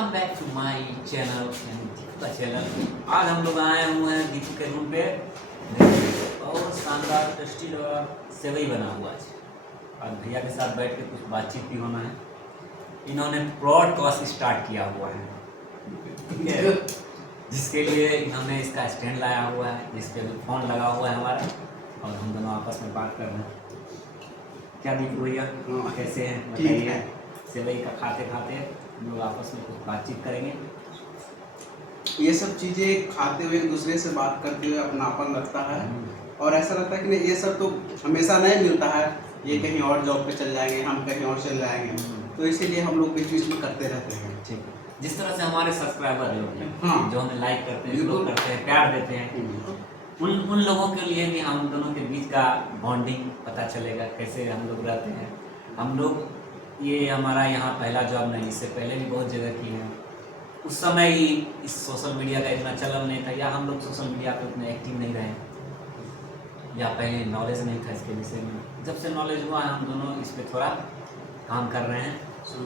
Welcome back to my channel channel. आज हम लोग आए हुए हैं दीपू के रूम पे। बहुत शानदार टेस्टी सेवई बना हुआ है। आज भैया के साथ बैठ के कुछ बातचीत भी होना है। इन्होंने ब्रॉडकास्ट स्टार्ट किया हुआ है, ठीक है, जिसके लिए इन्होंने इसका स्टैंड लाया हुआ है, जिस पे फ़ोन लगा हुआ है हमारा, और हम दोनों आपस में बात कर रहे हैं। क्या दीपू भैया कैसे हैं बताइए? सेवई का खाते खाते हम लोग आपस में कुछ बातचीत करेंगे। ये सब चीज़ें खाते हुए एक दूसरे से बात करते हुए अपनापन लगता है, और ऐसा लगता है कि नहीं, ये सब तो हमेशा नहीं मिलता है। ये कहीं और जॉब पे चल जाएंगे, हम कहीं और चल जाएंगे, तो इसीलिए हम लोग बीच बीच में करते रहते हैं। ठीक है, जिस तरह से हमारे सब्सक्राइबर लोग हैं, हाँ, जो हमें लाइक करते हैं, फॉलो करते हैं, प्यार देते हैं, उन लोगों के लिए भी हम दोनों के बीच का बॉन्डिंग पता चलेगा, कैसे हम लोग रहते हैं। हम लोग, ये हमारा यहाँ पहला जॉब नहीं, इससे पहले भी बहुत जगह की है। उस समय ही इस सोशल मीडिया का इतना चलन नहीं था, या हम लोग सोशल मीडिया पे उतने एक्टिव नहीं रहे, या पहले नॉलेज नहीं था इसके विषय में। जब से नॉलेज हुआ है, हम दोनों इस पर थोड़ा काम कर रहे हैं, शुरू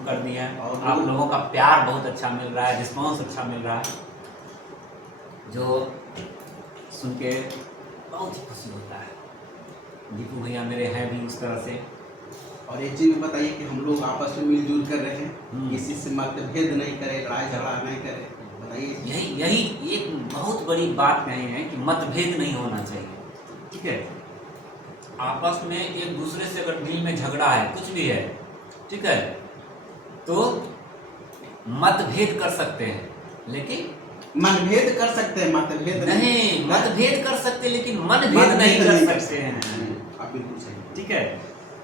कर दिए हैं। और आप लोगों का प्यार बहुत अच्छा मिल रहा है, रिस्पॉन्स अच्छा मिल रहा है, जो सुन के बहुत ही खुशी होता है। दीपू भैया मेरे हैं भी उस तरह से। और एक चीज़ बताइए कि हम लोग आपस में मिलजुल कर रहे हैं, किसी से मतभेद नहीं करें, लड़ाई झगड़ा नहीं करें, बताइए। यही एक बहुत बड़ी बात कहे हैं कि मतभेद नहीं होना चाहिए, ठीक है। आपस में एक दूसरे से अगर दिल में झगड़ा है, कुछ भी है, ठीक है, तो मतभेद कर सकते हैं, लेकिन मनभेद कर सकते हैं, मतभेद नहीं, मतभेद कर सकते लेकिन मनभेद नहीं कर सकते हैं। आप बिल्कुल सही, ठीक है।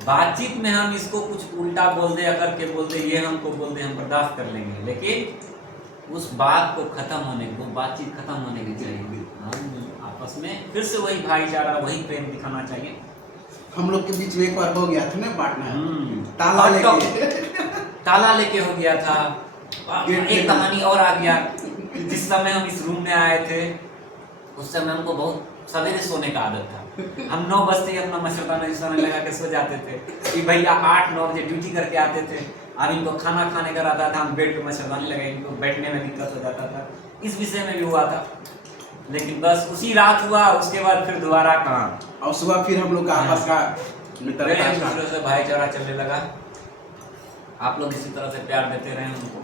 बातचीत में हम इसको कुछ उल्टा बोल दे, अगर के बोल दे, ये हमको बोल दे, हम बर्दाश्त कर लेंगे, लेकिन उस बात को खत्म होने, वो बातचीत खत्म होने की चाहिए। हम आपस में फिर से वही भाईचारा, वही प्रेम दिखाना चाहिए। हम लोग के बीच में एक बार हो गया था ना पार्टनर, ताला लेके हो गया था। एक कहानी और आ गया, जिस समय हम इस रूम में आए थे, उस समय हमको बहुत सवेरे सोने का आदत था। हम 9 बजते ही अपना मच्छरदानी लगा के सो जाते थे कि भैया 8-9 बजे ड्यूटी करके आते थे। अब इनको खाना खाने का रहता था, हम बेड पे मच्छरदानी लगाए, इनको बैठने में दिक्कत हो जाता था। इस विषय में भी हुआ था, लेकिन बस उसी रात हुआ, उसके बाद फिर दोबारा काम, और सुबह फिर हम लोग का आपस का एक दूसरे से भाईचारा चलने लगा। आप लोग इसी तरह से प्यार देते रहे उनको,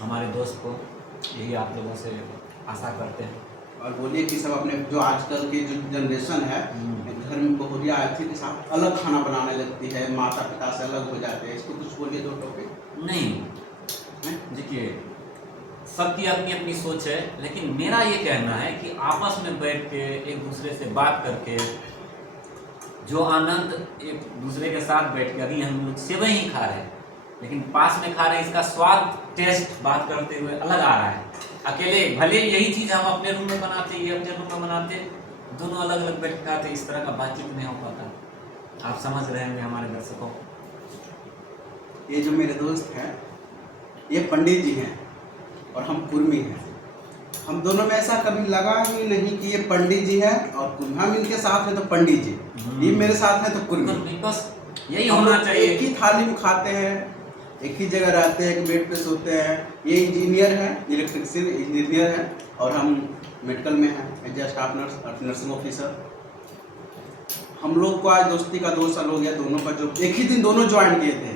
हमारे दोस्त को, यही आप लोगों से आशा करते हैं। और बोलिए कि सब अपने जो आजकल की जो जनरेशन है, घर में बहुरिया आती के साथ अलग खाना बनाने लगती है, माता पिता से अलग हो जाते हैं, इसको कुछ बोलिए, 2 टॉपिक। नहीं, देखिए, सबकी अपनी अपनी सोच है, लेकिन मेरा ये कहना है कि आपस में बैठ के एक दूसरे से बात करके, जो आनंद एक दूसरे के साथ बैठ के, अभी हम लोग सेवई ही खा रहे हैं, लेकिन पास में खा रहे हैं, इसका स्वाद, टेस्ट बात करते हुए अलग आ रहा है। अकेले भले यही चीज़ हम अपने रूम में बनाते, ये अपने रूम में बनाते, दोनों अलग अलग बैठ खाते, इस तरह का बातचीत नहीं हो पाता। आप समझ रहे होंगे हमारे दर्शकों। ये जो मेरे दोस्त हैं, ये पंडित जी हैं और हम कुर्मी हैं। हम दोनों में ऐसा कभी लगा ही नहीं कि ये पंडित जी है और कुर्मी। हम इनके साथ हैं तो पंडित जी, ये मेरे साथ हैं तो कुर्मी। बस यही होना चाहिए। एक ही थाली में खाते हैं, एक ही जगह रहते हैं, एक बेड पे सोते हैं। ये इंजीनियर है, इलेक्ट्रिशियन इंजीनियर है, और हम मेडिकल में हैं, as a staff nurse, nursing officer. हम लोग को आज दोस्ती का 2 साल हो गया, दोनों का जो एक ही दिन दोनों ज्वाइन किए थे,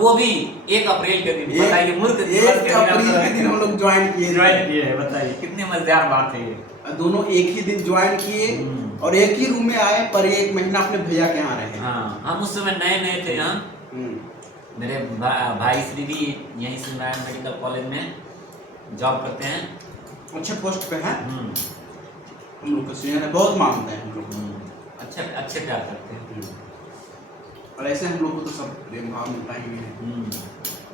वो भी 1 अप्रैल के दिन। बताइए, मूर्ख 1 अप्रैल के दिन हम लोग ज्वाइन किए हैं। बताइए कितनी मजेदार बात है ये। दोनों एक ही दिन ज्वाइन किए और एक ही रूम में आए, पर 1 महीना अपने भैया के यहाँ रहे। हाँ, हम उस समय नए थे यहाँ। मेरे भाई श्री भी यहीं से नारायण मेडिकल कॉलेज में जॉब करते हैं, अच्छे पोस्ट पे हैं। हम लोग को सीनियर है, बहुत मानते हैं हम लोग, अच्छे प्यार करते हैं, और ऐसे हम लोग को तो सब प्रेम भाव मिलता ही है।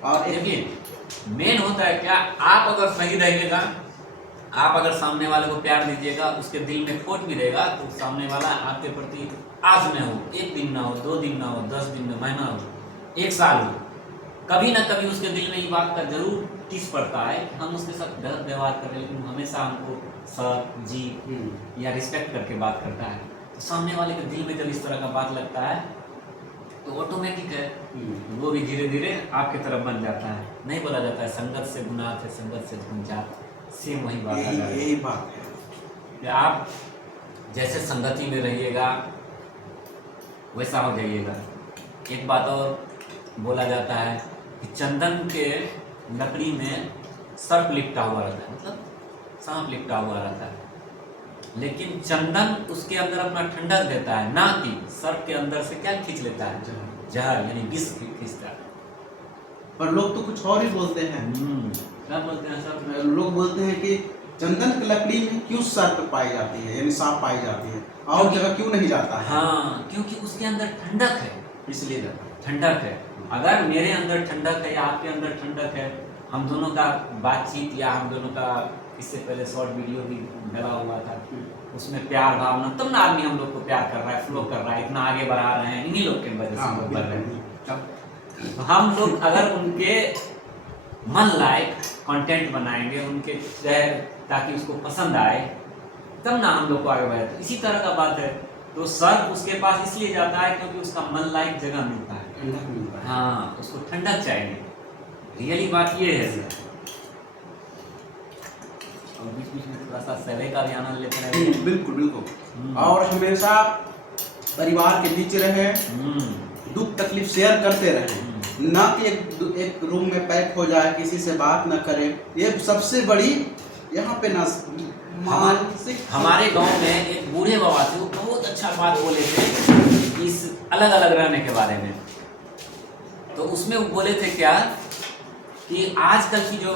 और देखिए, मेन होता है क्या, आप अगर सही रहिएगा, आप अगर सामने वाले को प्यार दीजिएगा, उसके दिल में खोट भी रहेगा, तो सामने वाला आपके प्रति आज में हो, 1 दिन ना हो, 2 दिन ना हो, 10 दिन में, महीना हो, 1 साल हो, कभी ना कभी उसके दिल में ये बात का जरूर टिस पड़ता है कि हम उसके साथ गलत व्यवहार कर रहे हैं, लेकिन हमेशा हमको सर जी या रिस्पेक्ट करके बात करता है। तो सामने वाले के दिल में जब इस तरह का बात लगता है, तो ऑटोमेटिक है, वो भी धीरे धीरे आपके तरफ बन जाता है। नहीं बोला जाता है संगत से गुनाह है, संगत से गुंजात, सेम वही बात है। यही बात है कि आप जैसे संगति में रहिएगा वैसा हो जाइएगा। एक बात और बोला जाता है कि चंदन के लकड़ी में सर्प लिपटा हुआ रहता है, मतलब सांप लिपटा हुआ रहता है, लेकिन चंदन उसके अंदर अपना ठंडक देता है, ना कि सर्प के अंदर से क्या खींच लेता है, जहर यानी विष खींचता है। पर लोग तो कुछ और ही बोलते हैं। क्या बोलते हैं सर? लोग बोलते हैं कि चंदन की लकड़ी में क्यों सर्प पाई जाती है, यानी सांप पाई जाती है, और जगह क्यों नहीं जाता है? हाँ, क्योंकि उसके अंदर ठंडक है, इसलिए जाता है। ठंडक है। अगर मेरे अंदर ठंडक है या आपके अंदर ठंडक है, हम दोनों का बातचीत या हम दोनों का इससे पहले शॉर्ट वीडियो भी डला हुआ था, उसमें प्यार भावना, तब ना आदमी हम लोग को प्यार कर रहा है, फ्लो कर रहा है, इतना आगे बढ़ा रहे हैं, इन्हीं लोग के वजह से हम लोग बढ़ रहे हैं। तो हम लोग अगर उनके मन लायक कंटेंट बनाएंगे, उनके ताकि उसको पसंद आए, तब ना हम लोग को आगे बढ़े। तो इसी तरह का बात है। तो सर्प उसके पास इसलिए जाता है क्योंकि उसका मन लायक जगह मिलता है, ठंडक मिलता है। हाँ, उसको ठंडक चाहिए। रियली बात ये है सर। और बीच बीच में थोड़ा सा समय का भी आनंद लेते हैं। बिल्कुल बिल्कुल। और हमेशा परिवार के बीच रहे, दुख तकलीफ शेयर करते रहे, ना कि एक रूम में पैक हो जाए, किसी से बात ना करे। ये सबसे बड़ी यहाँ पे ना मानसिक। हमारे गांव में एक बूढ़े बाबा थे, वो बहुत अच्छा बात बोले थे इस अलग अलग रहने के बारे में। तो उसमें वो बोले थे क्या कि आजकल की जो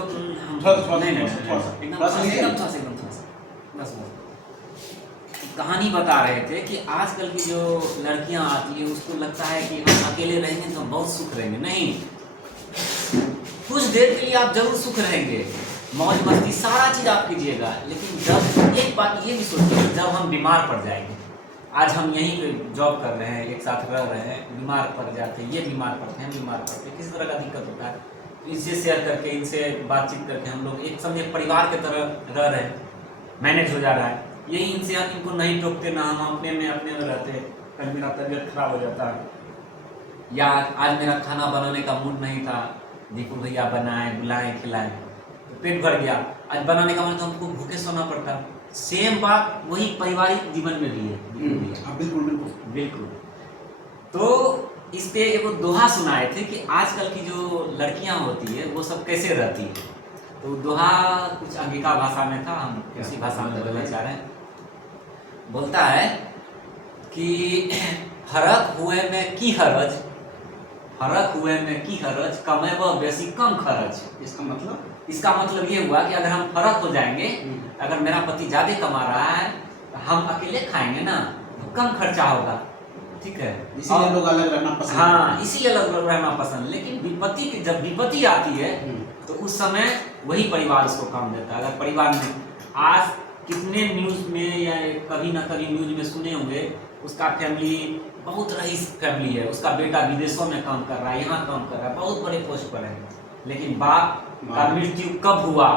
कहानी बता रहे थे कि आजकल की जो लड़कियां आती है उसको लगता है कि हम अकेले रहेंगे तो हम बहुत सुख रहेंगे। नहीं, कुछ देर के लिए आप जरूर सुख रहेंगे, मौज मस्ती सारा चीज आप कीजिएगा, लेकिन जब एक बात ये भी सोचिए, जब हम बीमार पड़ जाएंगे, आज हम यहीं पे जॉब कर रहे हैं, एक साथ रह रहे हैं, बीमार पड़ जाते हैं, ये बीमार पड़ते हैं, हम बीमार पड़ते हैं, किसी तरह का दिक्कत होता है, इनसे शेयर करके, इनसे बातचीत करके हम लोग एक समझे परिवार की तरह रह रहे हैं, मैनेज हो जा रहा है। यही इनसे हम इनको नहीं टोकते, ना हम अपने में रहते, कभी मेरा तबीयत खराब हो जाता है, या आज मेरा खाना बनाने का मूड नहीं था, दीपू भैया बनाए, बुलाएं, खिलाएं, तो पेट भर गया, आज बनाने का मन तो हमको भूखे सोना पड़ता। सेम बात वही पारिवारिक जीवन में भी है। बिल्कुल बिल्कुल बिल्कुल। तो इस पे एक दोहा सुनाए थे कि आजकल की जो लड़कियां होती है वो सब कैसे रहती है। तो दोहा कुछ अंगिका भाषा में था, हम उसी भाषा में बोलना चाह रहे हैं। बोलता है कि हरक हुए में की हरज, हरक हुए में की हरज, कमे व बेसी कम खर्च। इसका मतलब ये हुआ कि अगर हम फर्क हो जाएंगे, अगर मेरा पति ज्यादा कमा रहा है, हम अकेले खाएंगे ना तो कम खर्चा होगा, ठीक है, इसीलिए लोग अलग रहना पसंद। हाँ, इसीलिए अलग रहना पसंद। लेकिन विपत्ति की जब विपत्ति आती है तो उस समय वही परिवार उसको काम देता है। अगर परिवार में आज कितने न्यूज में या कभी ना कभी न्यूज में सुने होंगे, उसका फैमिली बहुत रईस फैमिली है, उसका बेटा विदेशों में काम कर रहा है, यहाँ काम कर रहा है, बहुत बड़े पोस्ट पर है, लेकिन बाप का मृत्यु कब हुआ,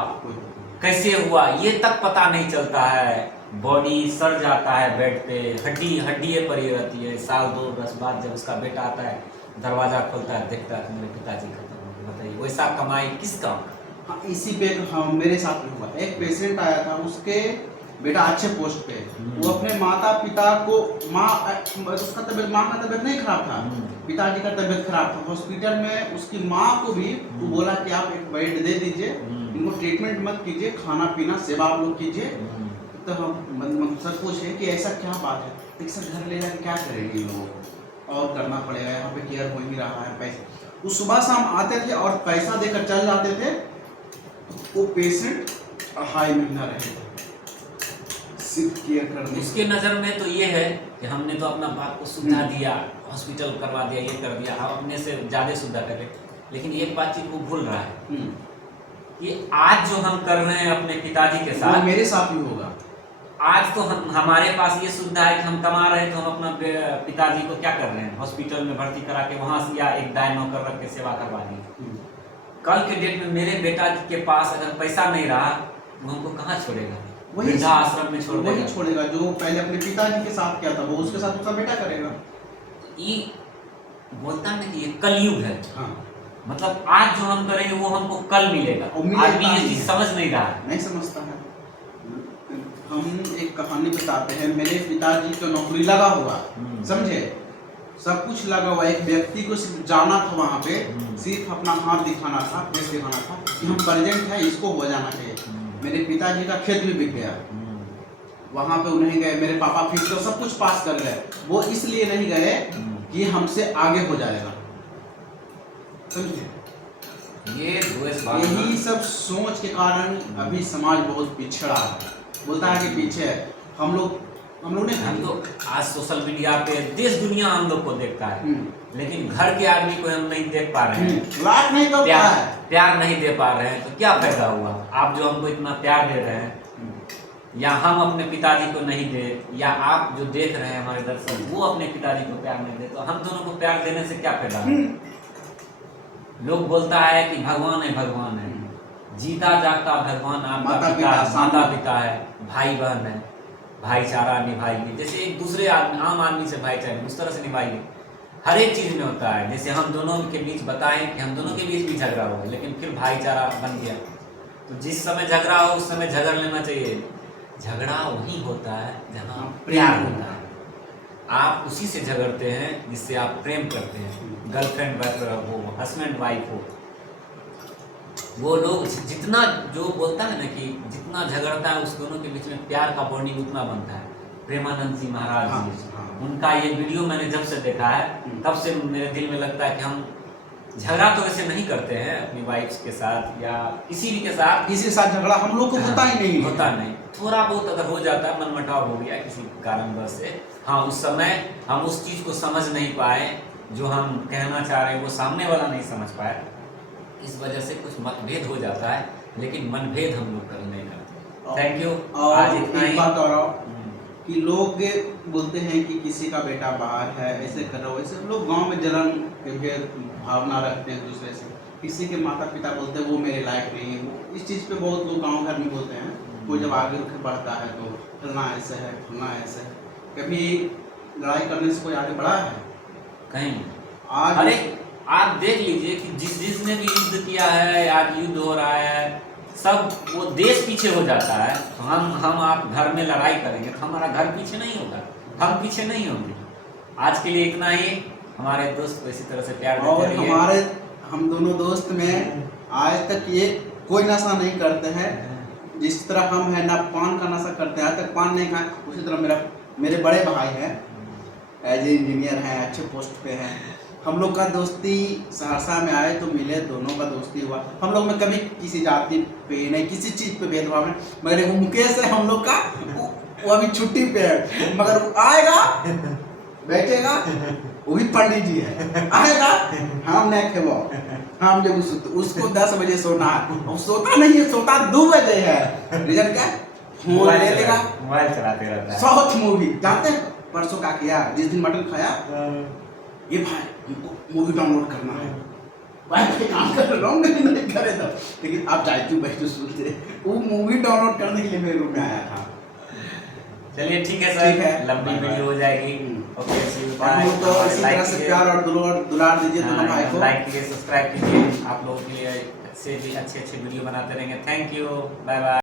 कैसे हुआ, ये तक पता नहीं चलता है। बॉडी सड़ जाता है बेड पे, हड्डी पड़ी रहती है। साल 2 वर्ष बाद जब उसका बेटा आता है, दरवाजा खोलता है, देखता है मेरे पिताजी खत्म हो गए। बताइए वैसा कमाई किस काम का? हाँ, इसी पे मेरे साथ में हुआ। एक पेशेंट आया था, उसके बेटा अच्छे पोस्ट पे, वो अपने माता पिता को, माँ का तबीयत नहीं खराब था, पिताजी का तबीयत खराब था, हॉस्पिटल में उसकी माँ को भी वो बोला कि आप एक बेड दे दीजिए, इनको ट्रीटमेंट मत कीजिए, खाना पीना सेवा आप लोग कीजिए। तो हम सर पूछे कि ऐसा क्या बात है, एक सर घर ले जाकर क्या करेंगे लोग, और करना पड़ेगा, यहाँ पे केयर हो ही रहा है, पैसे वो सुबह शाम आते थे और पैसा देकर चल जाते थे। वो पेशेंट हाई महीना रहे केयर करने। उसके नज़र में तो ये है कि हमने तो अपना बाप को सुविधा दिया, हॉस्पिटल करवा दिया, ये कर दिया, हम अपने से ज़्यादा सुविधा करें। लेकिन एक बात चीज वो भूल रहा है कि आज जो हम कर रहे हैं अपने पिताजी के साथ, मेरे साथ भी होगा। आज तो हमारे पास ये सुविधा है कि हम कमा रहे हैं, तो हम अपना पिताजी को क्या कर रहे हैं, हॉस्पिटल में भर्ती करा के वहाँ से या एक दाई नौकर रख के सेवा करवा दी। कल के डेट में मेरे बेटा के पास अगर पैसा नहीं रहा तो हमको कहाँ छोड़ेगा, वृद्धा आश्रम में छोड़ देगा। छोड़ेगा जो पहले अपने पिताजी के साथ किया था वो उसके साथ उसका बेटा करेगा। ये बोलता है ना कि ये कलयुग है, हाँ, मतलब आज जो हम करेंगे वो हमको कल मिलेगा। और मिलेगा आदमी ये ही चीज है। समझ नहीं रहा है। नहीं समझता है। हम एक कहानी बताते हैं, मेरे पिताजी को नौकरी लगा हुआ, समझे, सब कुछ लगा हुआ, एक व्यक्ति को सिर्फ जाना था वहाँ पे, सिर्फ अपना हाथ दिखाना था, फेस दिखाना था कि हम प्रेजेंट है, इसको हो जाना चाहिए। मेरे पिताजी का खेत भी बिक गया, वहाँ पे उन्हें गए, मेरे पापा फिर तो सब कुछ पास कर गए, वो इसलिए नहीं गए कि हमसे आगे हो जाएगा, समझे। ये यही सब सोच के कारण अभी समाज बहुत पिछड़ा है, बोलता है कि पीछे है। हम लोग ने हम लोग आज सोशल मीडिया पे देश दुनिया हम लोग को देखता है, लेकिन घर के आदमी को हम नहीं देख पा रहे हैं, लाइक नहीं कर पा है, प्यार नहीं दे पा रहे हैं, तो क्या फायदा हुआ। आप जो हमको इतना प्यार दे रहे हैं, या हम अपने पिताजी को नहीं दे, या आप जो देख रहे हैं हमारे दर्शक वो अपने पिताजी को प्यार नहीं दे, तो हम दोनों को प्यार देने से क्या फायदा। लोग बोलता है कि भगवान है, भगवान है, जीता जागता भगवान आपका पिता, माता पिता है, भाई बहन है, भाईचारा निभाइए। जैसे एक दूसरे आदमी, आम आदमी से भाईचारा उस तरह से निभाइए, हर एक चीज में होता है। जैसे हम दोनों के बीच बताएं कि हम दोनों के बीच भी झगड़ा हुआ, लेकिन फिर भाईचारा बन गया, तो जिस समय झगड़ा हो उस समय झगड़ लेना चाहिए। झगड़ा वही होता है जहाँ प्यार होता है, आप उसी से झगड़ते हैं जिससे आप प्रेम करते हैं, गर्लफ्रेंड बॉयफ्रेंड हो, हस्बैंड वाइफ हो। वो लोग जितना जो बोलता है ना कि जितना झगड़ता है उस दोनों के बीच में प्यार का बॉन्डिंग उतना बनता है। प्रेमानंद जी महाराज जी, उनका ये वीडियो मैंने जब से देखा है तब से मेरे दिल में लगता है कि हम झगड़ा तो ऐसे नहीं करते हैं अपनी वाइफ के साथ या किसी भी के साथ, किसी के साथ झगड़ा हम लोग को होता ही नहीं, होता नहीं। थोड़ा बहुत अगर हो जाता है, मनमुटाव हो गया किसी कारणवश से, हाँ उस समय हम उस चीज को समझ नहीं पाए जो हम कहना चाह रहे हैं, वो सामने वाला नहीं समझ पाए, इस वजह से कुछ मतभेद हो जाता है, लेकिन मनभेद हम लोग कभी नहीं करते। Thank you. और एक बात और कि लोग बोलते हैं कि किसी का बेटा बाहर है, ऐसे करो वैसे, लोग गांव में जलन के भावना रखते हैं दूसरे से। किसी के माता पिता बोलते हैं वो मेरे लायक नहीं है, वो इस चीज़ पे बहुत लोग गांव घर में बोलते हैं। कोई जब आगे रुके बढ़ता है तो फलना ऐसे है, फलना ऐसे है। कभी लड़ाई करने से कोई आगे बढ़ा है कहीं? आज अरे आप देख लीजिए कि जिसने भी युद्ध किया है, आज युद्ध हो रहा है, सब वो देश पीछे हो जाता है। तो हम आप घर में लड़ाई करेंगे तो हमारा घर पीछे नहीं होगा, हम पीछे नहीं होंगे। आज के लिए इतना ही। हमारे दोस्त को इसी तरह से प्यार देते रहिए। हमारे हम दोनों दोस्त में आज तक ये कोई नशा नहीं करते हैं। जिस तरह हम है ना पान का नशा करते हैं, आज तक पान नहीं खाए, उसी तरह मेरे बड़े भाई हैं, एज ए इंजीनियर हैं, अच्छे पोस्ट पे हैं। हम लोग का दोस्ती सहरसा में आए तो मिले, दोनों का दोस्ती हुआ। हम लोग में कभी किसी जाति पे नहीं, किसी चीज़ पे भेदभाव नहीं। मगर वो मुकेश है हम लोग का, वो अभी छुट्टी पे है, मगर वो आएगा बैठेगा, वो भी पंडित जी है, आएगा हम नहीं खेबो, हम जब उसको 10 बजे सोना है, वो सोता नहीं है, सोता 2 बजे है। रीजन क्या? फोन ले लेगा, मोबाइल चलाते रहता है। साउथ मूवी जानते हैं, परसों का किया, जिस दिन मटन खाया, ये भाई हमको मूवी डाउनलोड करना है, वाईफाई काम कर रहा हूँ नहीं करे तो, लेकिन आप जाए बैठो सुनते, वो मूवी डाउनलोड करने के लिए मेरे रूम में आया था। चलिए ठीक है सर, ठीक है, लंबी वीडियो हो जाएगी। ओके, हम लोग तो इसी तरह से प्यार और दुलार दीजिए दोनों भाई को। लाइक कीजिए, सब्सक्राइब कीजिए। आप लोगों के लिए अच्छे वीडियो बनाते रहेंगे। Thank you, bye bye.